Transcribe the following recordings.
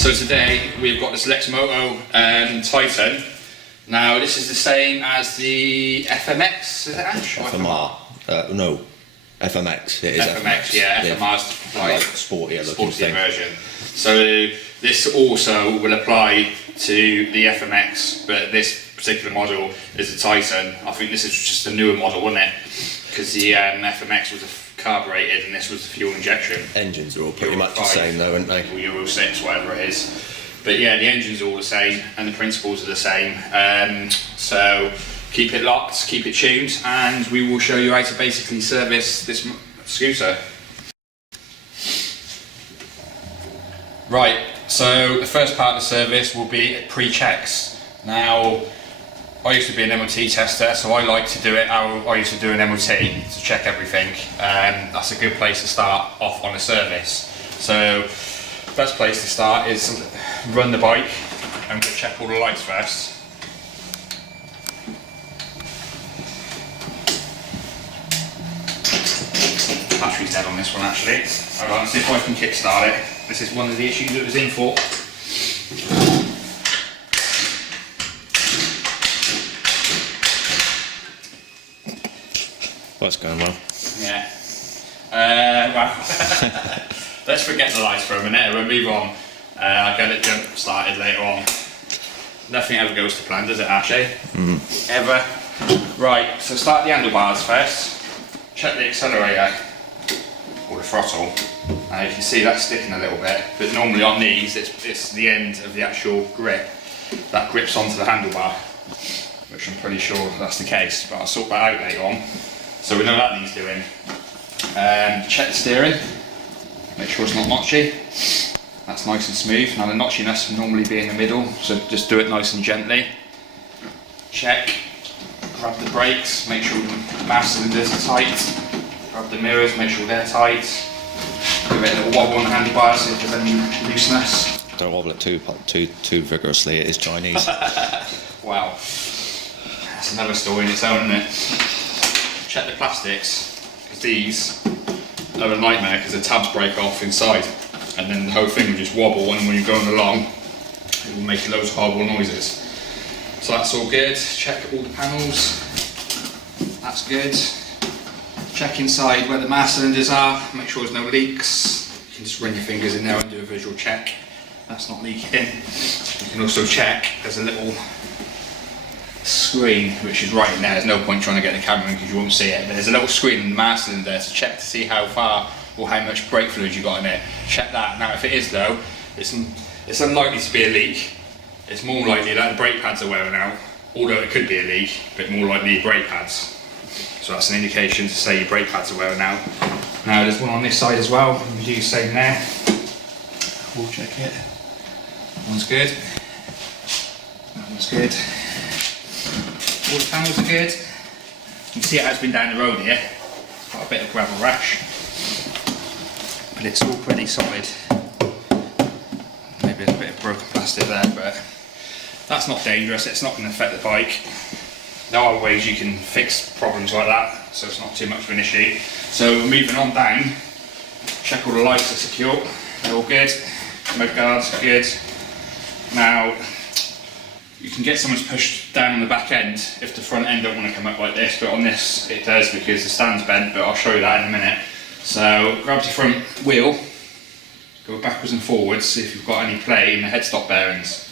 So today we've got this Lexmoto Titan. Now this is the same as the FMX, is it Ash? FMR. No, FMX. It is FMX, yeah, FMR's like sportier version. So this also will apply to the FMX, but this particular model is a Titan. I think this is just a newer model, wasn't it? Because the FMX was carbureted and this was the fuel injection. Engines are all pretty much the same though, aren't they? Or Euro 6, whatever it is. But yeah, the engines are all the same and the principles are the same. So keep it locked, keep it tuned, and we will show you how to basically service this scooter. Right, so the first part of the service will be pre-checks. Now, I used to be an MOT tester, so I like to do it how I used to do an MOT, to check everything. That's a good place to start off on a service. So, best place to start is run the bike and check all the lights first. Battery's dead on this one actually. Hold on, let's see if I can kickstart it. This is one of the issues it was in for. What's going well? Yeah. Well, let's forget the lights for a minute and we'll move on. I'll get it jump started later on. Nothing ever goes to plan, does it, Ashley? Ever. Right, so start the handlebars first. Check the accelerator or the throttle. Now you can see that's sticking a little bit, but normally on these it's the end of the actual grip that grips onto the handlebar, which I'm pretty sure that's the case, but I'll sort that out later on. So we know that needs doing. Check the steering, make sure it's not notchy. That's nice and smooth. Now the notchiness will normally be in the middle, so just do it nice and gently. Check. Grab the brakes, make sure the mass cylinders are tight. Grab the mirrors, make sure they're tight. Give it a little wobble on the handlebars, see if there's any looseness. Don't wobble it too vigorously, it is Chinese. Wow. That's another story in its own, isn't it? Check the plastics, because these are a nightmare because the tabs break off inside and then the whole thing will just wobble, and when you're going along it will make loads of horrible noises. So that's all good. Check all the panels, that's good. Check inside where the mass cylinders are, make sure there's no leaks. You can just run your fingers in there and do a visual check. That's not leaking. You can also check, there's a little screen which is right in there. There's no point trying to get the camera in because you won't see it, but there's a little screen in the mass cylinder to check to see how far or how much brake fluid you got in it. Check that. Now if it is though, it's unlikely to be a leak. It's more likely that the brake pads are wearing out, although it could be a leak, but more likely brake pads. So that's an indication to say your brake pads are wearing out. Now there's one on this side as well, we do the same there. We'll check it. One's good. That one's good. All the panels are good. You can see it has been down the road here. It's got a bit of gravel rash, but it's all pretty solid. Maybe a bit of broken plastic there, but that's not dangerous. It's not going to affect the bike. There are ways you can fix problems like that, so it's not too much of an issue. So moving on down, check all the lights are secure. They're all good. Mud guards are good. Now, you can get someone to push down on the back end if the front end don't want to come up like this, but on this it does because the stand's bent, but I'll show you that in a minute. So grab your front wheel, go backwards and forwards, see if you've got any play in the headstock bearings.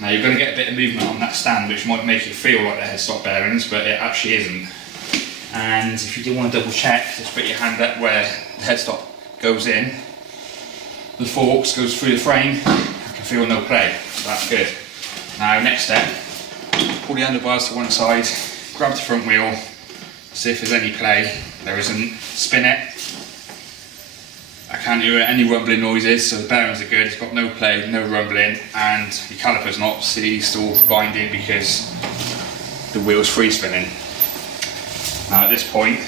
Now you're going to get a bit of movement on that stand which might make it feel like the headstock bearings, but it actually isn't. And if you do want to double check, just put your hand up where the headstock goes in, the forks goes through the frame, I can feel no play, so that's good. Now next step, pull the handlebars to one side, grab the front wheel, see if there's any play. There isn't. Spin it. I can't hear any rumbling noises, so the bearings are good, it's got no play, no rumbling, and your caliper's not still binding because the wheel's free spinning. Now at this point,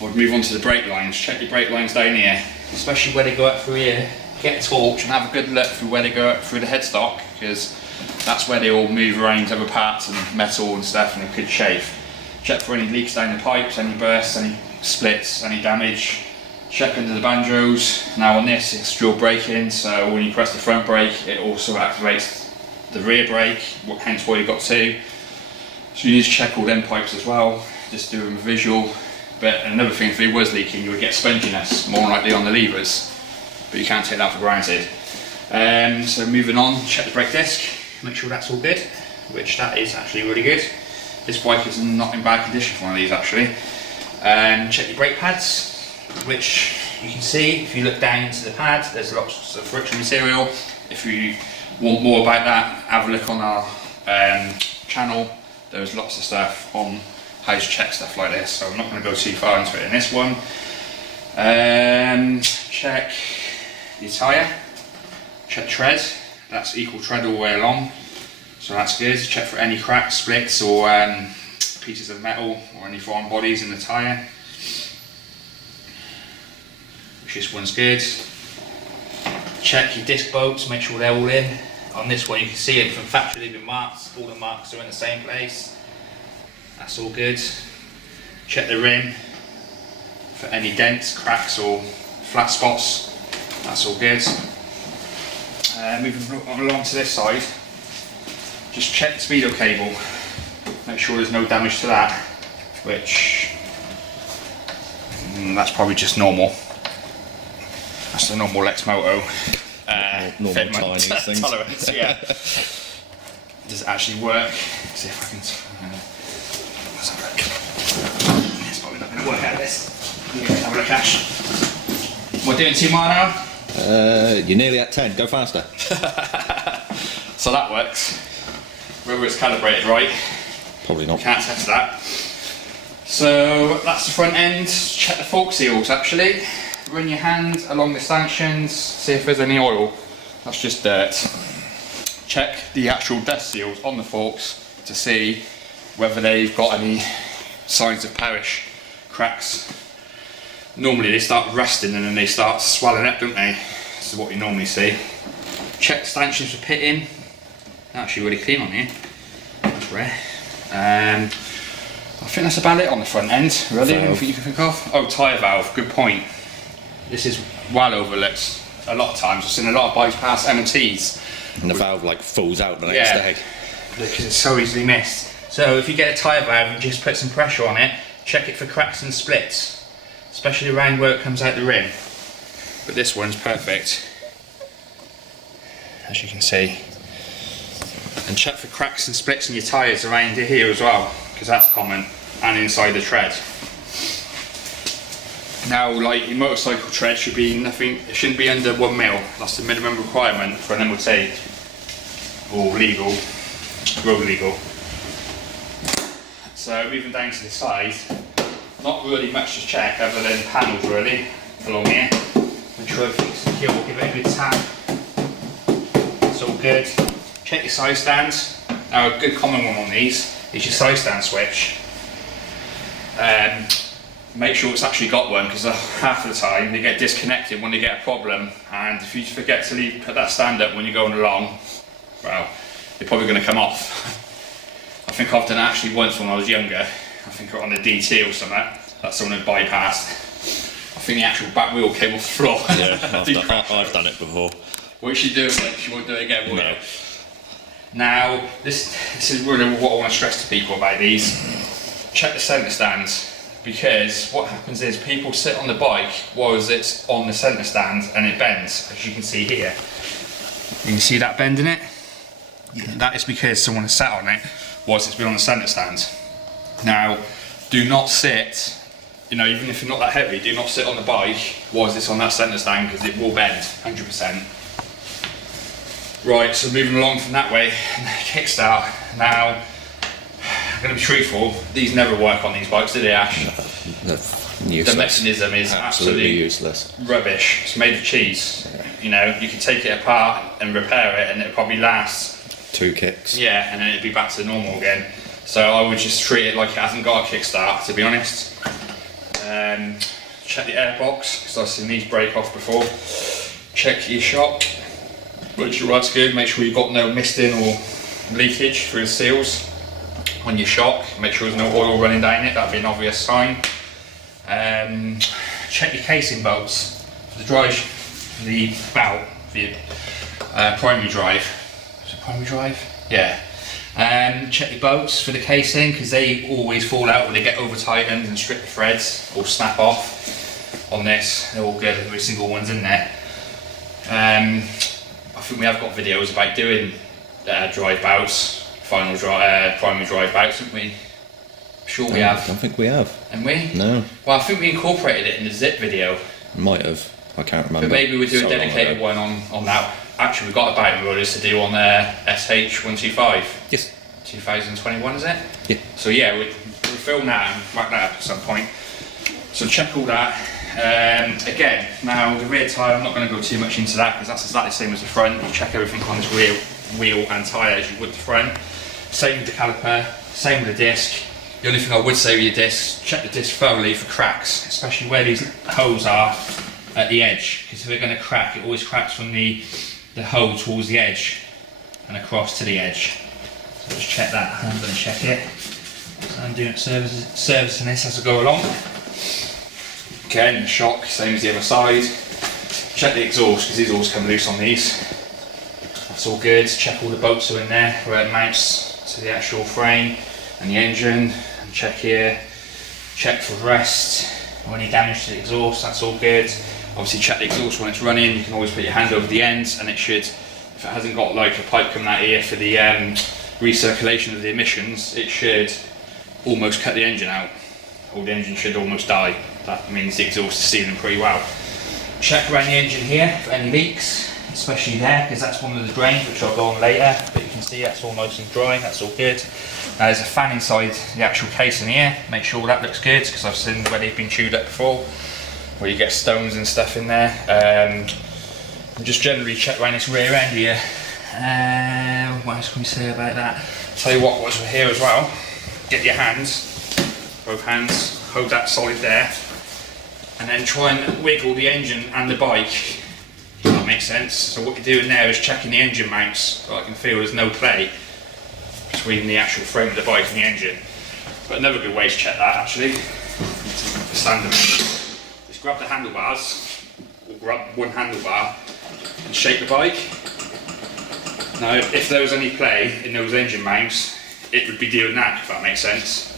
we'll move on to the brake lines. Check your brake lines down here, especially where they go up through here. Get a torch and have a good look through where they go up through the headstock, because that's where they all move around other parts and metal and stuff, and it could chafe. Check for any leaks down the pipes, any bursts, any splits, any damage. Check under the banjos. Now on this it's dual braking, so when you press the front brake it also activates the rear brake, hence why you've got two. So you need to check all them pipes as well, just do them visual. But another thing, if it was leaking you would get sponginess, more likely on the levers, but you can't take that for granted. So moving on, check the brake disc, make sure that's all good, which that is actually really good. This bike is not in bad condition for one of these actually. Check your brake pads, which you can see if you look down into the pad, there's lots of friction material. If you want more about that, have a look on our channel. There's lots of stuff on how to check stuff like this, so I'm not going to go too far into it in this one. Check your tyre, check tread, that's equal tread all the way along, so that's good. Check for any cracks, splits or pieces of metal or any foreign bodies in the tyre, which this one's good. Check your disc bolts, make sure they're all in. On this one you can see it from factory, they've been marked, all the marks are in the same place. That's all good. Check the rim for any dents, cracks or flat spots. That's all good. Moving along to this side, just check the speedo cable. Make sure there's no damage to that, which that's probably just normal. That's the normal Lexmoto normal Chinese things. Tolerance, yeah. Does it actually work? See if I can. Let's have a look. It's probably not going to work out of this. Have a look, Ash. We're doing 2 miles an hour? You're nearly at 10, go faster. So that works. Whether it's calibrated right, Probably not. can't test that. So that's the front end. Check the fork seals actually. Run your hand along the stanchions, see if there's any oil. That's just dirt. Check the actual dust seals on the forks to see whether they've got any signs of parish cracks. Normally they start rusting and then they start swelling up, don't they? This is what you normally see. Check the stanchions for pitting. They're actually really clean on here. That's rare. I think that's about it on the front end. Really, anything you can think of? Oh, tyre valve, good point. This is well overlooked a lot of times. I've seen a lot of bikes pass MOTs. And the valve like falls out the next day. Because it's so easily missed. So if you get a tyre valve and just put some pressure on it, check it for cracks and splits, especially around where it comes out the rim. But this one's perfect, as you can see. And check for cracks and splits in your tyres around here as well, because that's common, and inside the tread. Now, like your motorcycle tread should be nothing, it shouldn't be under 1 mil. That's the minimum requirement for an MOT, or legal, road legal. So moving down to the side, not really much to check other than panels really along here. Make sure everything's secure, give it a good tap. It's all good. Check your side stands. Now a good common one on these is your side stand switch. Make sure it's actually got one, because half of the time they get disconnected when they get a problem, and if you forget to put that stand up when you're going along, well, they're probably going to come off. I think I've done it actually once when I was younger. I think on a DT or something that someone had bypassed. I think the actual back wheel came off the floor. Yeah, I've done it before. What you do, like, you won't do it again, will you? Now, this is really what I want to stress to people about these. Check the centre stands, because what happens is people sit on the bike whilst it's on the centre stand and it bends, as you can see here. You can see that bend in it? That is because someone has sat on it whilst it's been on the centre stand. Now, do not sit, you know, even if you're not that heavy, do not sit on the bike whilst it's on that centre stand, because it will bend, 100%. Right, so moving along from that way, kickstart. Now, I'm going to be truthful, these never work on these bikes, do they, Ash? Useless. The mechanism is absolutely useless. Rubbish. It's made of cheese. You know, you can take it apart and repair it and it'll probably last 2 kicks. Yeah, and then it'd be back to normal again. So I would just treat it like it hasn't got a kickstart, to be honest. Check the airbox, because I've seen these break off before. Check your shock, make sure that's good. Make sure you've got no misting or leakage through the seals. On your shock, make sure there's no oil running down it, that'd be an obvious sign. check your casing bolts for the drive, for the bout, for your primary drive. Is it primary drive? Yeah. Check your bolts for the casing, because they always fall out when they get over tightened and strip the threads or snap off. On this, they're all good, every single one's in there. I think we have got videos about doing drive bouts, primary drive bouts, haven't we? Sure we have. I don't think we have. And we? No. Well, I think we incorporated it in the zip video. Might have. I can't remember. But maybe we'll do So a long dedicated ago. one on that. Actually, we've got a bike rollers to do on SH125. Yes. 2021, is it? Yeah. So yeah, we'll film that and wrap that up at some point. So check all that. Again, now the rear tyre, I'm not going to go too much into that because that's exactly the same as the front. You check everything on this rear wheel and tyre as you would the front. Same with the caliper, same with the disc. The only thing I would say with your discs, check the disc thoroughly for cracks, especially where these holes are at the edge, because if they're going to crack, it always cracks from the hole towards the edge and across to the edge. So just check that. I'm going to check it. So I'm doing servicing this as I go along. Again, the shock, same as the other side. Check the exhaust, because these always come loose on these. That's all good. Check all the bolts are in there where it mounts to the actual frame and the engine. And check here. Check for rust or any damage to the exhaust. That's all good. Obviously, check the exhaust when it's running. You can always put your hand over the ends, and it should, if it hasn't got like a pipe coming out here for the recirculation of the emissions, it should almost cut the engine out, or the engine should almost die. That means the exhaust is sealing pretty well. Check around the engine here for any leaks, especially there, because that's one of the drains which I'll go on later, but you can see that's all nice and dry, that's all good. Now there's a fan inside the actual case in here, make sure that looks good, because I've seen where they've been chewed up before, where you get stones and stuff in there. And just generally check around this rear end here. What else can we say about that? Tell you what, whilst we're here as well, get your hands, both hands, hold that solid there, and then try and wiggle the engine and the bike, if that makes sense. So what you're doing there is checking the engine mounts, so I can feel there's no play between the actual frame of the bike and the engine. But another good way to check that actually, the standard, just grab the handlebars, or grab one handlebar and shake the bike. Now if there was any play in those engine mounts, it would be doing that, if that makes sense.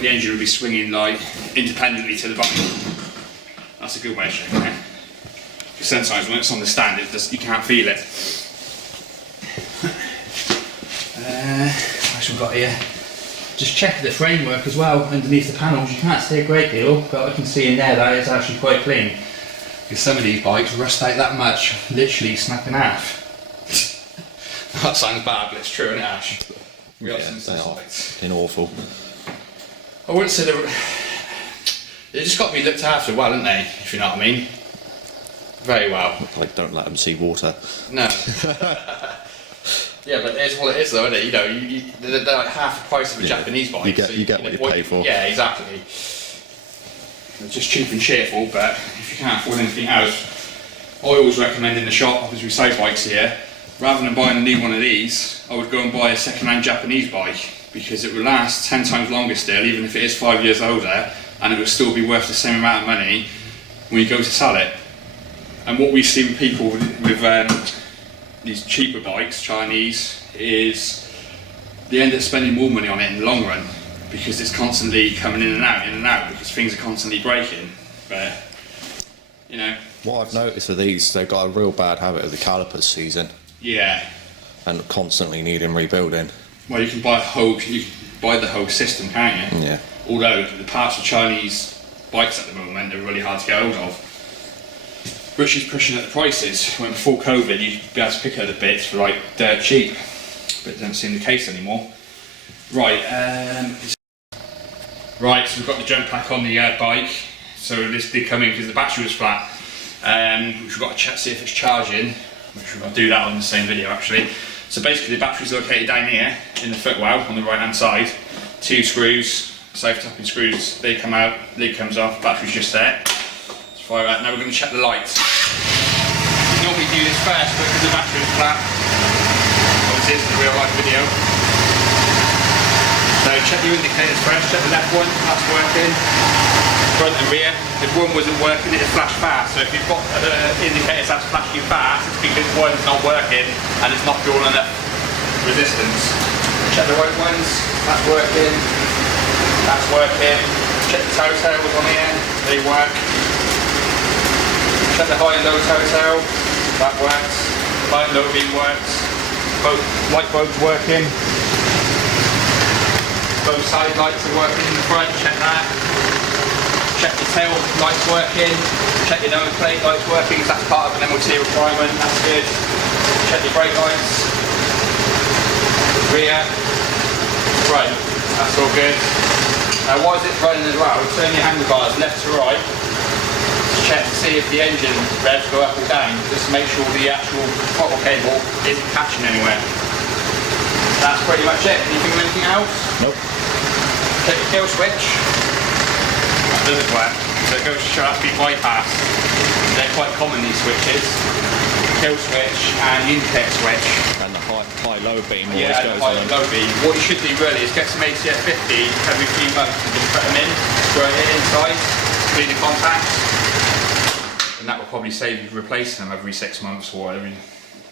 The engine would be swinging like independently to the bike. That's a good way of checking it. Because sometimes when it's on the stand, you can't feel it. What else we've got here? Just check the framework as well underneath the panels. You can't see a great deal, but I can see in there that it's actually quite clean. Because some of these bikes rust out that much, literally snap in half. That sounds bad, but it's true, isn't it, Ash? We got some bikes. They're awful. I wouldn't say they just got to be looked after well, haven't they? If you know what I mean. Very well. Like, don't let them see water. No. Yeah, but it's what it is, though, isn't it? You know, they're like half the price of a Japanese bike. You get what you pay for. Yeah, exactly. They're just cheap and cheerful, but if you can't afford anything else, I always recommend in the shop, because we sell bikes here, rather than buying a new one of these, I would go and buy a second-hand Japanese bike, because it will last 10 times longer still, even if it is 5 years older, and it will still be worth the same amount of money when you go to sell it. And what we see with people with these cheaper bikes, Chinese, is they end up spending more money on it in the long run, because it's constantly coming in and out, because things are constantly breaking. But, you know. What I've noticed with these, they've got a real bad habit of the calipers season. Yeah. And constantly needing rebuilding. Well, you can buy the whole system, can't you? Yeah. Although the parts of Chinese bikes at the moment are really hard to get hold of. Which is pushing up the prices. When before COVID, you'd be able to pick up the bits for like dirt cheap, but it doesn't seem the case anymore. Right. Right. So we've got the jump pack on the bike. So this did come in because the battery was flat. Which we've got to check see if it's charging. Which we're going to do that on the same video actually. So basically the battery's located down here in the footwell on the right hand side. 2 screws, self-tapping screws, they come out, lid comes off, battery's just there. Let's fire that. Now we're going to check the lights. We normally do this first, but because the battery is flat, obviously this is a real life video. So check your indicators first, check the left one, that's working. Front and rear. If one wasn't working, it'd flash fast. So if you've got indicators that's flashing fast, it's because one's not working and it's not drawing enough resistance. Check the right ones, that's working. That's working. Check the toe tails on here, they work. Check the high and low toe tail, that works. High and low beam works. Both light bulbs working. Both side lights are working in the front, check that. Check your tail lights working. Check your number plate lights working, because that's part of an MOT requirement, that's good. Check your brake lights. Rear. Front, that's all good. Now while it's running as well, turn your handlebars left to right to check to see if the engine revs go up or down, just to make sure the actual throttle cable isn't catching anywhere. That's pretty much it. Anything of anything else? Nope. Check your kill switch. That doesn't work. So it goes to show that's been bypassed. They're quite common, these switches. Kill switch and the indicator switch. And the high-low beam always Yeah, goes the high on. and low beam. What you should do really is get some ATF 50 every few months and just put them in, throw it inside, clean the contacts. And that will probably save you replacing them every 6 months or whatever you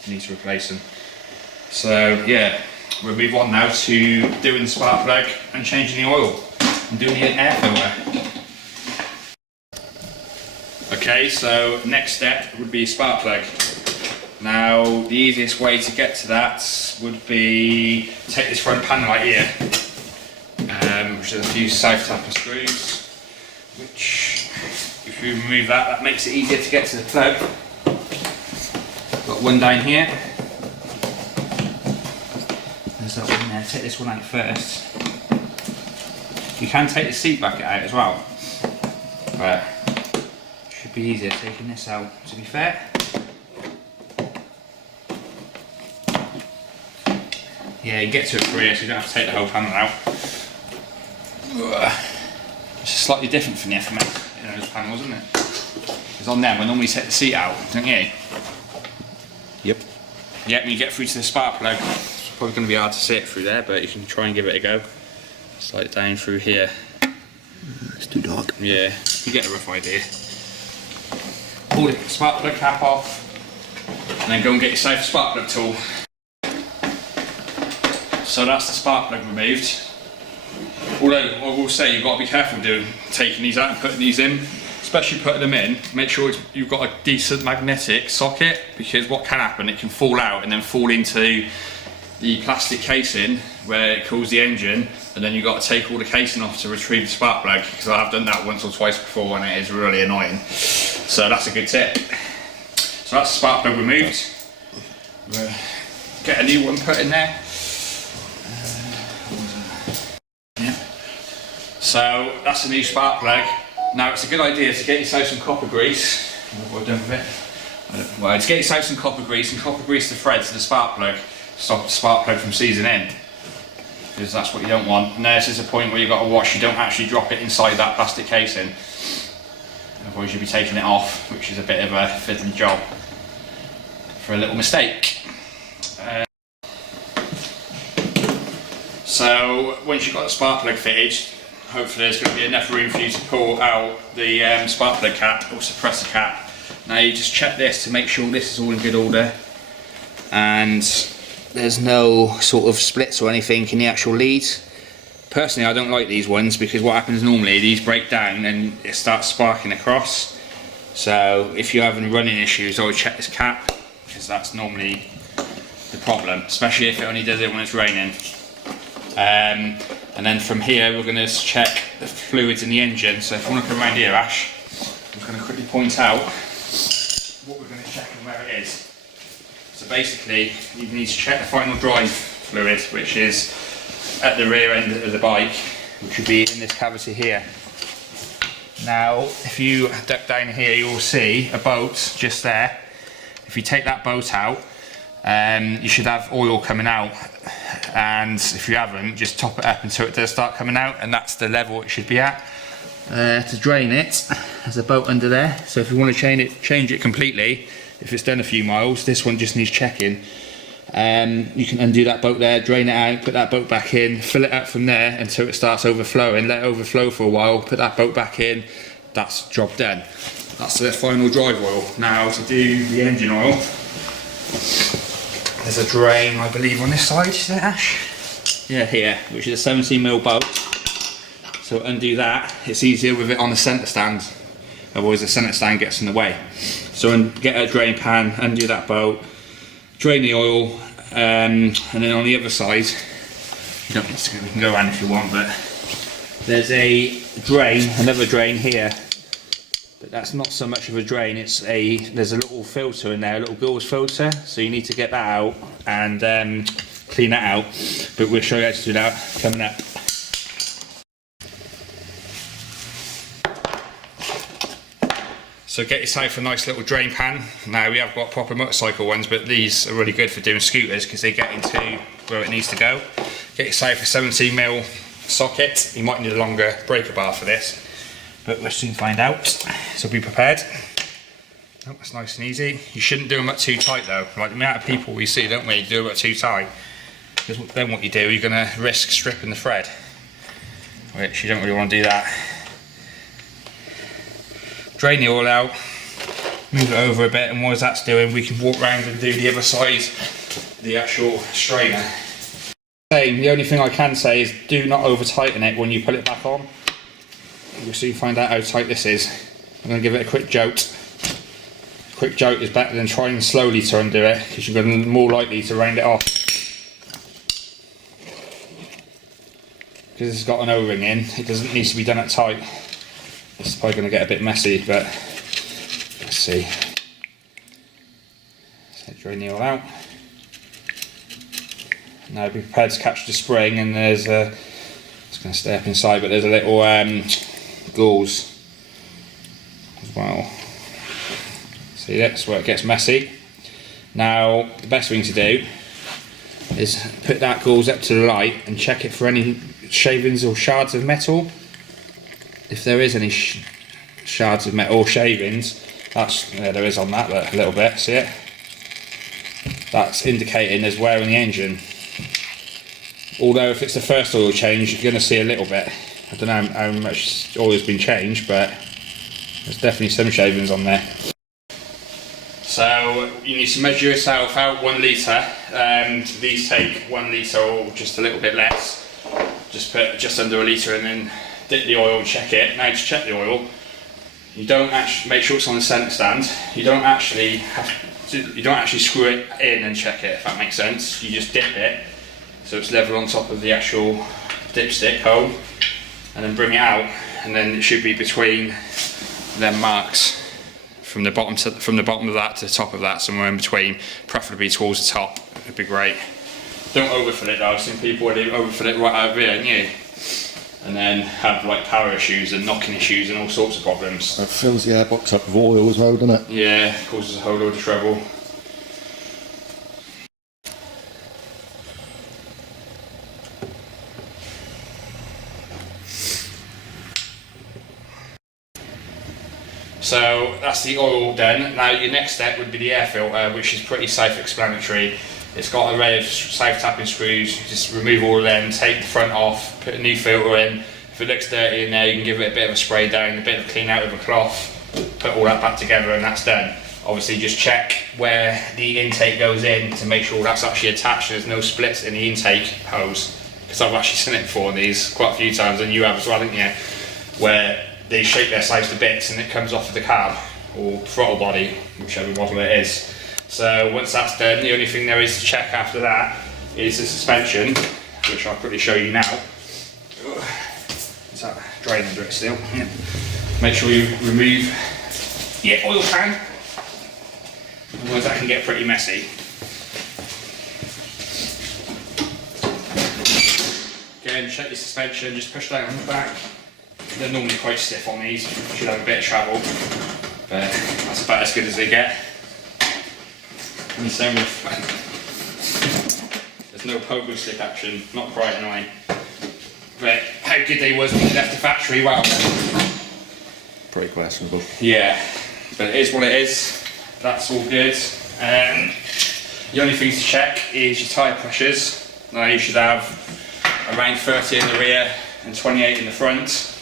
need to replace them. So yeah, we'll move on now to doing the spark plug and changing the oil and doing the air filter. Okay, so next step would be spark plug. Now the easiest way to get to that would be take this front panel right here, which has a few south taper screws, which if you remove that, that makes it easier to get to the plug. Got one down here. There's that one there. Take this one out first. You can take the seat bracket out as well, but it should be easier taking this out, to be fair. Yeah, you get to it through here, so you don't have to take the whole panel out. It's slightly different from the FMS, you know, those panels, isn't it? Because on them, we normally take the seat out, don't you? Yep. Yep, when you get through to the spark plug, it's probably going to be hard to see it through there, but you can try and give it a go. Slide it down through here. It's too dark. Yeah, you get a rough idea. Pull the spark plug cap off, and then go and get yourself a spark plug tool. So that's the spark plug removed. Although I will say you've got to be careful taking these out and putting these in, especially putting them in. Make sure you've got a decent magnetic socket, because what can happen, it can fall out and then fall into the plastic casing where it cools the engine, and then you've got to take all the casing off to retrieve the spark plug, because I have done that once or twice before and it is really annoying. So that's a good tip. So that's the spark plug removed. We'll get a new one put in there. So that's a new spark plug. Now it's a good idea to get yourself some copper grease. What have I done with it? Well, to get yourself some copper grease and copper grease the threads of the spark plug. Stop the spark plug from seizing in, because that's what you don't want. And this is a point where you've got to wash. You don't actually drop it inside that plastic casing, otherwise you'll be taking it off, which is a bit of a fiddly job for a little mistake. So once you've got the spark plug fitted, hopefully there's going to be enough room for you to pull out the spark plug cap or suppressor cap. Now you just check this to make sure this is all in good order and there's no sort of splits or anything in the actual leads. Personally, I don't like these ones, because what happens normally, these break down and it starts sparking across. So if you're having running issues, I would check this cap, because that's normally the problem, especially if it only does it when it's raining. And then from here we're going to check the fluids in the engine. So if you want to come around here, Ash, I'm going to quickly point out what we're going to check and where it is. So basically you need to check the final drive fluid, which is at the rear end of the bike, which would be in this cavity here. Now if you duck down here, you'll see a bolt just there. If you take that bolt out, you should have oil coming out, and if you haven't, just top it up until it does start coming out, and that's the level it should be at. To drain it, there's a bolt under there, so if you want to change it completely, if it's done a few miles, this one just needs checking. You can undo that bolt there, drain it out, put that bolt back in, fill it up from there until it starts overflowing, let it overflow for a while, put that bolt back in, that's job done. That's the final drive oil. Now to do the engine oil, there's a drain I believe on this side, is it Ash? Yeah, here, which is a 17mm bolt. So undo that, it's easier with it on the centre stand, otherwise the centre stand gets in the way. So get a drain pan, undo that bolt, drain the oil, and then on the other side, you don't need to go, we can go around if you want, but there's a drain, another drain here, but that's not so much of a drain, there's a little filter in there, a little gauze filter, so you need to get that out and clean that out, but we'll show you how to do that coming up. So get yourself a nice little drain pan. Now we have got proper motorcycle ones, but these are really good for doing scooters because they get into where it needs to go. Get yourself a 17mm socket. You might need a longer breaker bar for this, but we'll soon find out. So be prepared. Oh, that's nice and easy. You shouldn't do them up too tight though. Like the amount of people we see, don't we, do them up too tight. Because then what you do, you're going to risk stripping the thread, which you don't really want to do that. Drain the oil out, move it over a bit, and while that's doing, we can walk around and do the other side, the actual strainer. The only thing I can say is do not over tighten it when you put it back on. You'll soon find out how tight this is. I'm going to give it a quick jolt. A quick jolt is better than trying slowly to undo it, because you're going to be more likely to round it off. Because it's got an O-ring in, it doesn't need to be done at tight. It's probably going to get a bit messy, but let's see. So drain the oil out. Now be prepared to catch the spring, and there's a, it's going to stay up inside, but there's a little gauze as well. See, that's where it gets messy. Now the best thing to do is put that gauze up to the light and check it for any shavings or shards of metal. If there is any shards of metal or shavings, there is on that, look, a little bit, see it? That's indicating there's wear in the engine. Although if it's the first oil change, you're going to see a little bit. I don't know how much oil has been changed, but there's definitely some shavings on there. So you need to measure yourself out 1 litre. These take 1 litre or just a little bit less. Just put just under 1 litre and then dip the oil and check it. Now to check the oil, you don't actually make sure it's on the centre stand. You don't actually screw it in and check it, if that makes sense. You just dip it so it's level on top of the actual dipstick hole, and then bring it out, and then it should be between them marks from the bottom of that to the top of that, somewhere in between, preferably towards the top. It'd be great. Don't overfill it though. I've seen people where they overfill it right over here, haven't you? And then have like power issues and knocking issues and all sorts of problems. It fills the airbox up with oil as well, doesn't it? Yeah, causes a whole load of trouble. So that's the oil done. Now your next step would be the air filter, which is pretty self-explanatory. It's got an array of self-tapping screws. You just remove all of them, take the front off, put a new filter in. If it looks dirty in there, you can give it a bit of a spray down, a bit of a clean out with a cloth, put all that back together, and that's done. Obviously just check where the intake goes in to make sure that's actually attached, there's no splits in the intake hose. Because I've actually seen it before in these quite a few times, and you have as well, haven't you? Where they shake their sides to bits and it comes off of the cab or throttle body, whichever model it is. So once that's done, the only thing there is to check after that is the suspension, which I'll quickly show you now. Is that drain under it still? Yeah. Make sure you remove your oil pan, otherwise that can get pretty messy. Again, check your suspension, just push down on the back. They're normally quite stiff on these, should have a bit of travel, but that's about as good as they get. And the same with, there's no pogo stick action, not quite annoying. But how good they was when they left the factory, wow. Pretty questionable. Yeah, but it is what it is, that's all good. The only thing to check is your tyre pressures. Now you should have around 30 in the rear and 28 in the front.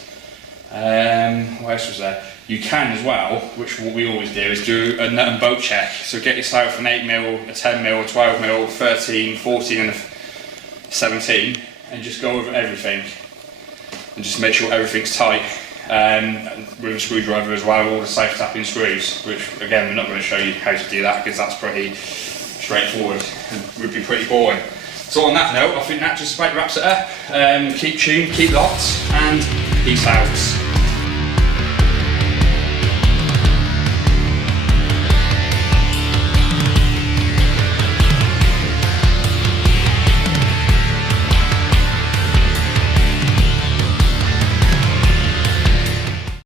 What else was there? You can as well, which what we always do, is do a nut and bolt check. So get yourself an 8mm, a 10mm, a 12mm, 13, 14 and a 17 and just go over everything and just make sure everything's tight. With a screwdriver as well, all the safe tapping screws, which again we're not going to show you how to do that because that's pretty straightforward and would be pretty boring. So on that note, I think that just about wraps it up. Keep tuned, keep locked, and peace out.